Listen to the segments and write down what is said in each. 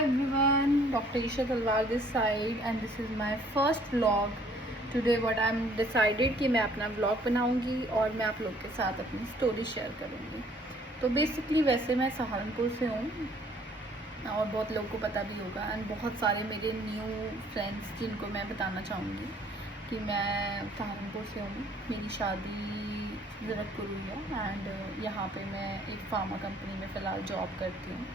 everyone, Dr. Isha Talwar this side and this is my first vlog. Today what I'm decided कि मैं अपना vlog बनाऊंगी और मैं आप लोग के साथ अपनी स्टोरी शेयर करूंगी। तो बेसिकली वैसे मैं सहारनपुर से हूँ और बहुत लोगों को पता भी होगा एंड बहुत सारे मेरे न्यू फ्रेंड्स जिनको मैं बताना चाहूँगी कि मैं सहारनपुर से हूँ। मेरी शादी ज़रूरतपुर हुई है एंड यहाँ पे मैं एक फार्मा कंपनी में फ़िलहाल जॉब करती हूँ।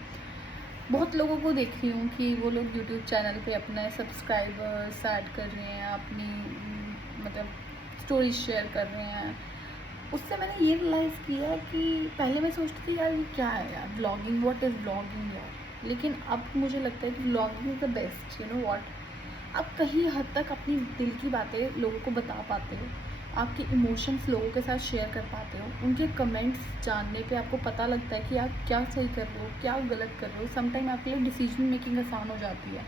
बहुत लोगों को देख रही हूँ कि वो लोग यूट्यूब चैनल पे अपने सब्सक्राइबर्स ऐड कर रहे हैं, अपनी मतलब स्टोरीज शेयर कर रहे हैं। उससे मैंने ये रियलाइज़ किया कि पहले मैं सोचती थी यार ये क्या है यार ब्लॉगिंग, व्हाट इज़ ब्लॉगिंग यार, लेकिन अब मुझे लगता है कि blogging is the best. You know what, आप कहीं हद तक अपनी दिल की बातें लोगों को बता पाते हो, आपके इमोशंस लोगों के साथ शेयर कर पाते हो। उनके कमेंट्स जानने पे आपको पता लगता है कि आप क्या सही कर रहे हो, क्या गलत कर रहे हो। समटाइम आपके लिए डिसीजन मेकिंग आसान हो जाती है।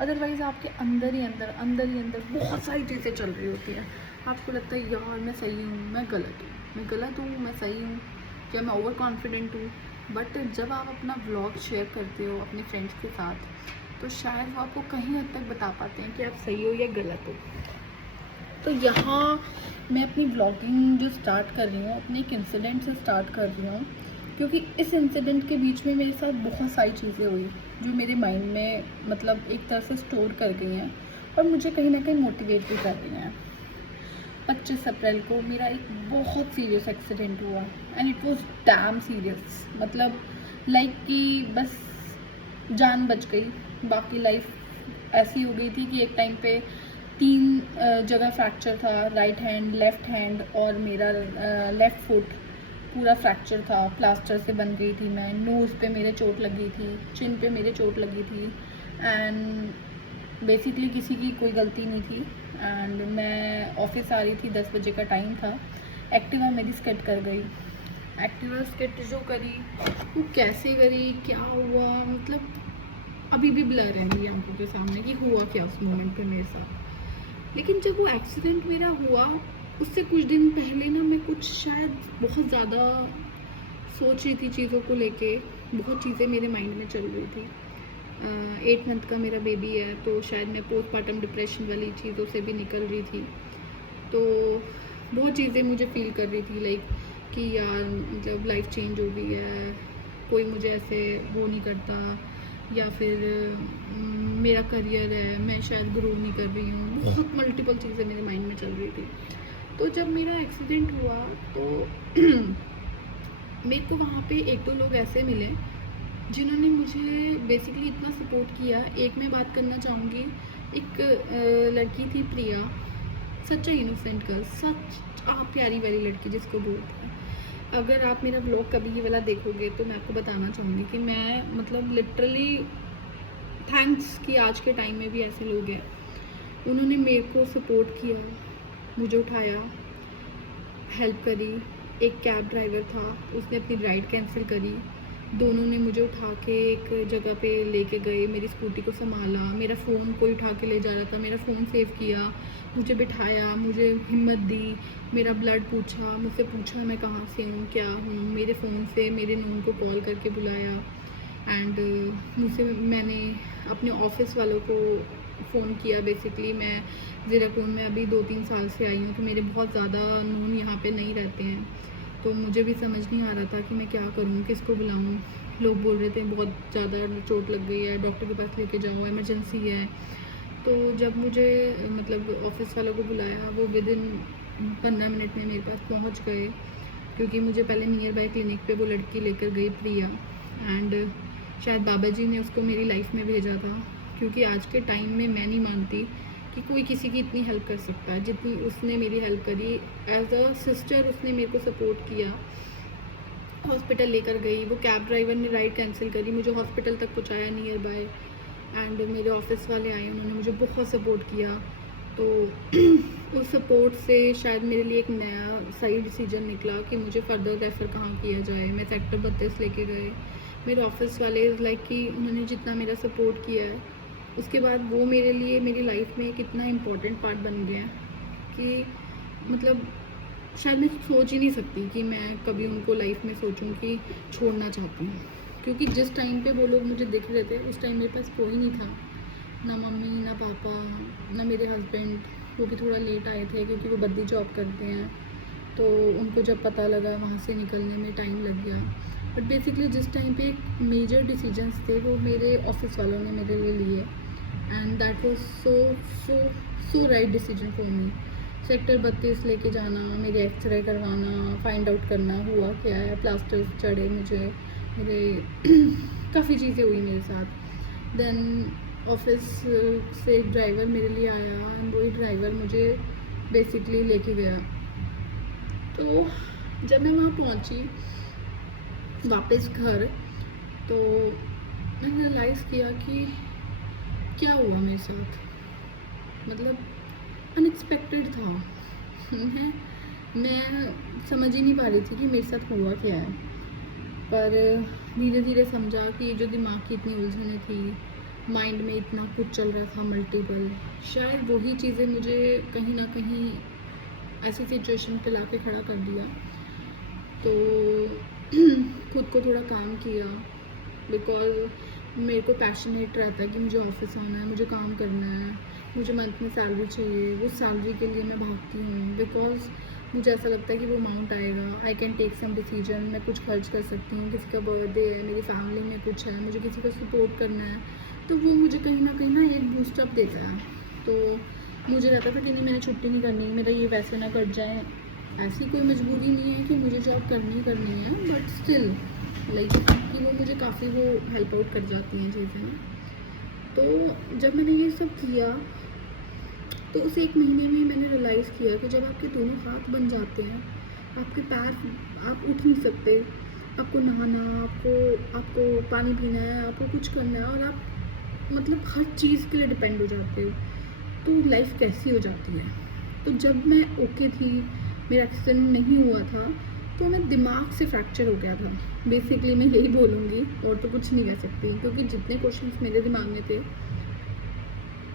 अदरवाइज़ आपके अंदर ही अंदर बहुत सारी चीज़ें चल रही होती हैं। आपको लगता है यार मैं सही हूँ, मैं गलत हूँ, मैं सही हूँ, क्या मैं ओवर कॉन्फिडेंट हूँ। बट जब आप अपना व्लॉग शेयर करते हो अपने फ्रेंड्स के साथ तो शायद वो आपको कहीं हद तक बता पाते हैं कि आप सही हो या गलत हो। तो यहाँ मैं अपनी ब्लॉगिंग जो स्टार्ट कर रही हूँ अपने एक इंसिडेंट से स्टार्ट कर रही हूँ, क्योंकि इस इंसिडेंट के बीच में मेरे साथ बहुत सारी चीज़ें हुई जो मेरे माइंड में मतलब एक तरह से स्टोर कर गई हैं और मुझे कहीं ना कहीं मोटिवेट भी कर रही हैं। 25 अप्रैल को मेरा एक बहुत सीरियस एक्सीडेंट हुआ and it was dam serious. मतलब लाइक कि बस जान बच गई, बाकी लाइफ ऐसी हो गई थी कि एक टाइम पे 3 जगह फ्रैक्चर था, राइट हैंड, लेफ़्ट हैंड और मेरा लेफ़्ट फुट पूरा फ्रैक्चर था। प्लास्टर से बन गई थी मैं, नोज़ पे मेरे चोट लगी थी, चिन पे मेरे चोट लगी थी एंड बेसिकली किसी की कोई गलती नहीं थी। एंड मैं ऑफिस आ रही थी, 10 बजे का टाइम था। एक्टिवा मेरी स्किड कर गई। एक्टिवा स्किड जो करी वो कैसे करी, क्या हुआ, मतलब अभी भी ब्लर है मेरी आंखों के सामने कि हुआ क्या उस मोमेंट पे मेरे साथ। लेकिन जब वो एक्सीडेंट मेरा हुआ उससे कुछ दिन पहले ना मैं कुछ शायद बहुत ज़्यादा सोच रही थी चीज़ों को लेके। बहुत चीज़ें मेरे माइंड में चल रही थी। 8 मंथ का मेरा बेबी है तो शायद मैं पोस्टमार्टम डिप्रेशन वाली चीज़ों से भी निकल रही थी। तो बहुत चीज़ें मुझे फील कर रही थी लाइक कि यार मतलब लाइफ चेंज हो गई है, कोई मुझे ऐसे वो नहीं करता, या फिर मेरा करियर है, मैं शायद ग्रो नहीं कर रही हूँ। बहुत मल्टीपल चीज़ें मेरे माइंड में चल रही थी। तो जब मेरा एक्सीडेंट हुआ तो मेरे को वहाँ पे 1-2 लोग ऐसे मिले जिन्होंने मुझे बेसिकली इतना सपोर्ट किया। एक मैं बात करना चाहूँगी, एक लड़की थी प्रिया, सच अ इनोसेंट गर्ल, सच आप प्यारी वाली लड़की जिसको बोलते हैं। अगर आप मेरा ब्लॉग कभी ये वाला देखोगे तो मैं आपको बताना चाहूँगी कि मैं मतलब लिटरली थैंक्स कि आज के टाइम में भी ऐसे लोग हैं। उन्होंने मेरे को सपोर्ट किया, मुझे उठाया, हेल्प करी। एक कैब ड्राइवर था, उसने अपनी राइड कैंसिल करी। दोनों ने मुझे उठा के एक जगह पे लेके गए, मेरी स्कूटी को संभाला, मेरा फ़ोन कोई उठा के ले जा रहा था, मेरा फ़ोन सेव किया, मुझे बिठाया, मुझे हिम्मत दी, मेरा ब्लड पूछा, मुझसे पूछा मैं कहाँ से हूँ, क्या हूँ। मेरे फ़ोन से मेरे नून को कॉल करके बुलाया एंड मुझसे मैंने अपने ऑफिस वालों को फ़ोन किया। बेसिकली मैं ज़ीराकुंड में अभी 2-3 साल से आई हूँ तो मेरे बहुत ज़्यादा नून यहाँ पे नहीं रहते हैं, तो मुझे भी समझ नहीं आ रहा था कि मैं क्या करूँ, किसको बुलाऊँ। लोग बोल रहे थे बहुत ज़्यादा चोट लग गई है, डॉक्टर के पास लेके जाओ, इमरजेंसी है। तो जब मुझे मतलब ऑफिस वालों को बुलाया वो विदिन 15 मिनट में मेरे पास पहुँच गए, क्योंकि मुझे पहले नियर बाय क्लिनिक पे वो लड़की लेकर गई प्रिया एंड शायद बाबा जी ने उसको मेरी लाइफ में भेजा था, क्योंकि आज के टाइम में मैं नहीं मानती कि कोई किसी की इतनी हेल्प कर सकता है जितनी उसने मेरी हेल्प करी। एज अ सिस्टर उसने मेरे को सपोर्ट किया, हॉस्पिटल लेकर गई। वो कैब ड्राइवर ने राइड कैंसिल करी, मुझे हॉस्पिटल तक पहुंचाया नियर बाय एंड मेरे ऑफिस वाले आए, उन्होंने मुझे बहुत सपोर्ट किया। तो उस सपोर्ट से शायद मेरे लिए एक नया सही डिसीजन निकला कि मुझे फर्दर रेफ़र कहाँ किया जाए। मैं सेक्टर 32 लेके गए। मेरे ऑफिस वाले लाइक कि उन्होंने जितना मेरा सपोर्ट किया है उसके बाद वो मेरे लिए मेरी लाइफ में एक इतना इम्पोर्टेंट पार्ट बन गया कि मतलब शायद मैं सोच ही नहीं सकती कि मैं कभी उनको लाइफ में सोचूं कि छोड़ना चाहती हूँ। क्योंकि जिस टाइम पे वो लोग मुझे दिख रहे थे उस टाइम मेरे पास कोई नहीं था, ना मम्मी ना पापा ना मेरे हस्बैंड। वो भी थोड़ा लेट आए थे क्योंकि वो बद्दी जॉब करते हैं, तो उनको जब पता लगा वहाँ से निकलने में टाइम लग गया। बट बेसिकली जिस टाइम पे मेजर डिसीजंस थे वो मेरे ऑफिस वालों ने मेरे लिए लिए, and that was so right decision for me. Sector 32 लेके जाना, मेरे एक्सरे करवाना, फाइंड आउट करना हुआ क्या है, प्लास्टर चढ़े मुझे, मेरे काफ़ी चीज़ें हुई मेरे साथ। देन ऑफिस से एक ड्राइवर मेरे लिए आया एंड वही ड्राइवर मुझे बेसिकली लेके गया। तो जब मैं वहाँ पहुँची वापस घर, तो मैंने रियलाइज़ किया कि क्या हुआ मेरे साथ, मतलब अनएक्सपेक्टेड था। मैं समझ ही नहीं पा रही थी कि मेरे साथ हुआ क्या है, पर धीरे धीरे समझा कि ये जो दिमाग की इतनी उलझनें थी, माइंड में इतना कुछ चल रहा था मल्टीपल, शायद वही चीज़ें मुझे कहीं ना कहीं ऐसी सिचुएशन पे ला के खड़ा कर दिया। तो खुद को थोड़ा काम किया, बिकॉज मेरे को पैशनेट रहता है कि मुझे ऑफिस आना है, मुझे काम करना है, मुझे मंथ में सैलरी चाहिए। वो सैलरी के लिए मैं भागती हूँ, बिकॉज मुझे ऐसा लगता है कि वो अमाउंट आएगा, I can take some decision, मैं कुछ खर्च कर सकती हूँ, किसी का बर्थडे है, मेरी फैमिली में कुछ है, मुझे किसी का सपोर्ट करना है, तो वो मुझे कहीं ना एक बूस्टअप देता है। तो मुझे रहता था कि नहीं, मैंने छुट्टी नहीं करनी, मेरा ये वैसे ना कट जाए। ऐसी कोई मजबूरी नहीं है कि मुझे जॉब करनी है, बट स्टिल लाइक कि वो मुझे काफ़ी वो हेल्प आउट कर जाती हैं चीज़ें ना। तो जब मैंने ये सब किया तो उस एक महीने में मैंने रियलाइज़ किया कि जब आपके दोनों हाथ बन जाते हैं, आपके पैर, आप उठ नहीं सकते, आपको नहाना, आपको पानी पीना है, आपको कुछ करना है, और आप मतलब हर चीज़ के लिए डिपेंड हो जाते हो, तो लाइफ कैसी हो जाती है। तो जब मैं ओके थी, मेरा एक्सीडेंट नहीं हुआ था, तो मैं दिमाग से फ्रैक्चर हो गया था। बेसिकली मैं यही बोलूँगी, और तो कुछ नहीं कह सकती, क्योंकि जितने क्वेश्चंस मेरे दिमाग में थे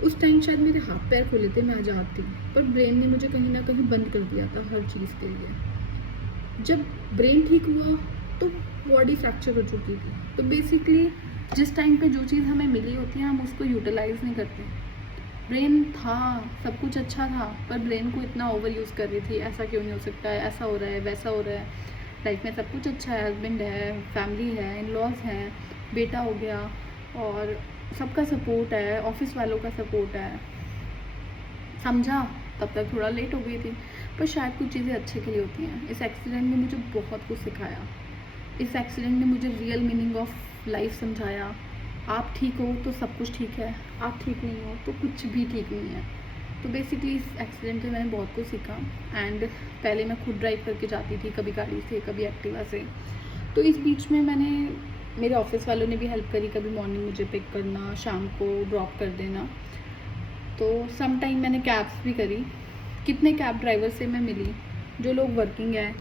उस टाइम शायद मेरे हाथ पैर खुले थे, मैं आज़ाद थी, पर ब्रेन ने मुझे कहीं ना कहीं बंद कर दिया था हर चीज़ के लिए। जब ब्रेन ठीक हुआ तो बॉडी फ्रैक्चर हो चुकी थी। तो बेसिकली जिस टाइम पे जो चीज़ हमें मिली होती है हम उसको यूटिलाइज़ नहीं करते। ब्रेन था, सब कुछ अच्छा था, पर ब्रेन को इतना ओवर यूज़ कर रही थी, ऐसा क्यों नहीं हो सकता है, ऐसा हो रहा है, वैसा हो रहा है, लाइफ में सब कुछ अच्छा है, हस्बैंड है, फैमिली है, इन लॉज हैं, बेटा हो गया, और सबका सपोर्ट है, ऑफिस वालों का सपोर्ट है। समझा तब तक थोड़ा लेट हो गई थी, पर शायद कुछ चीज़ें अच्छे के लिए होती हैं। इस एक्सीडेंट ने मुझे बहुत कुछ सिखाया, इस एक्सीडेंट ने मुझे रियल मीनिंग ऑफ लाइफ समझाया। आप ठीक हो तो सब कुछ ठीक है, आप ठीक नहीं हो तो कुछ भी ठीक नहीं है। तो बेसिकली इस एक्सीडेंट से मैंने बहुत कुछ सीखा। एंड पहले मैं खुद ड्राइव करके जाती थी, कभी गाड़ी से कभी एक्टिवा से, तो इस बीच में मेरे ऑफिस वालों ने भी हेल्प करी, कभी मॉर्निंग मुझे पिक करना, शाम को ड्रॉप कर देना। तो सम टाइम मैंने कैब्स भी करी। कितने कैब ड्राइवर से मैं मिली जो लोग वर्किंग है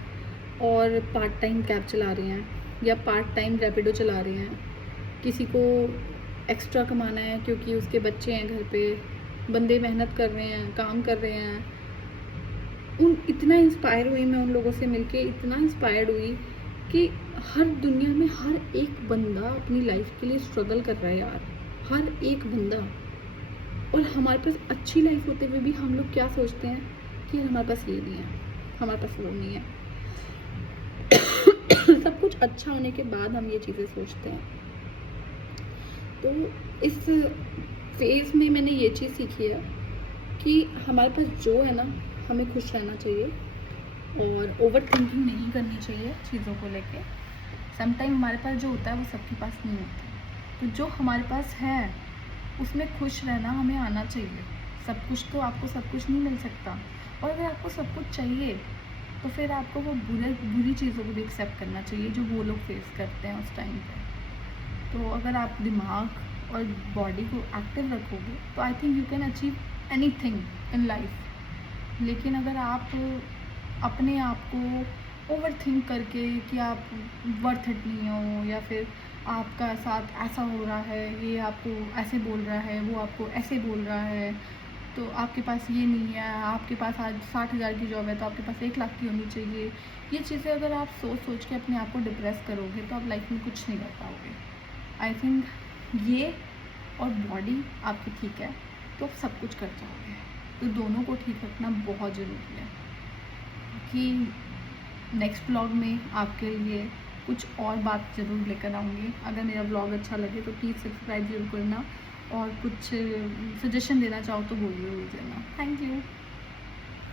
और पार्ट टाइम कैब चला रहे हैं या पार्ट टाइम रैपिडो चला रहे हैं, किसी को एक्स्ट्रा कमाना है क्योंकि उसके बच्चे हैं घर पे, बंदे मेहनत कर रहे हैं, काम कर रहे हैं। इतना इंस्पायर हुई मैं उन लोगों से मिलके, इतना इंस्पायर्ड हुई कि हर दुनिया में हर एक बंदा अपनी लाइफ के लिए स्ट्रगल कर रहा है यार, हर एक बंदा। और हमारे पास अच्छी लाइफ होते हुए भी हम लोग क्या सोचते हैं कि हमारे पास ये नहीं है, हमारे पास वो नहीं है। सब कुछ अच्छा होने के बाद हम ये चीज़ें सोचते हैं। तो इस फेज़ में मैंने ये चीज़ सीखी है कि हमारे पास जो है ना, हमें खुश रहना चाहिए और ओवर थिंकिंग नहीं करनी चाहिए चीज़ों को लेके। समटाइम हमारे पास जो होता है वो सबके पास नहीं होता, तो जो हमारे पास है उसमें खुश रहना हमें आना चाहिए। सब कुछ तो आपको सब कुछ नहीं मिल सकता, और अगर आपको सब कुछ चाहिए तो फिर आपको वो बुरी चीज़ों को भी एक्सेप्ट करना चाहिए जो वो लोग फेस करते हैं उस टाइम पे। तो अगर आप दिमाग और बॉडी को एक्टिव रखोगे तो I think you can achieve anything in life. लेकिन अगर आप अपने आप को ओवर थिंक करके कि आप वर्थ इट नहीं हो, या फिर आपका साथ ऐसा हो रहा है, ये आपको ऐसे बोल रहा है, वो आपको ऐसे बोल रहा है, तो आपके पास ये नहीं है, आपके पास आज 60,000 की जॉब है तो आपके पास 1 लाख की होनी चाहिए। ये चीज़ें अगर आप सोच सोच के अपने आप को डिप्रेस करोगे तो आप लाइफ में कुछ नहीं कर पाओगे। आई थिंक ये और बॉडी आपकी ठीक है तो आप सब कुछ कर जाओगे। तो दोनों को ठीक रखना बहुत ज़रूरी है। कि नेक्स्ट ब्लॉग में आपके लिए कुछ और बात ज़रूर लेकर आऊँगी। अगर मेरा ब्लॉग अच्छा लगे तो प्लीज़ सब्सक्राइब ज़रूर करना, और कुछ सजेशन देना चाहो तो बोल ज़रूर देना। Thank you.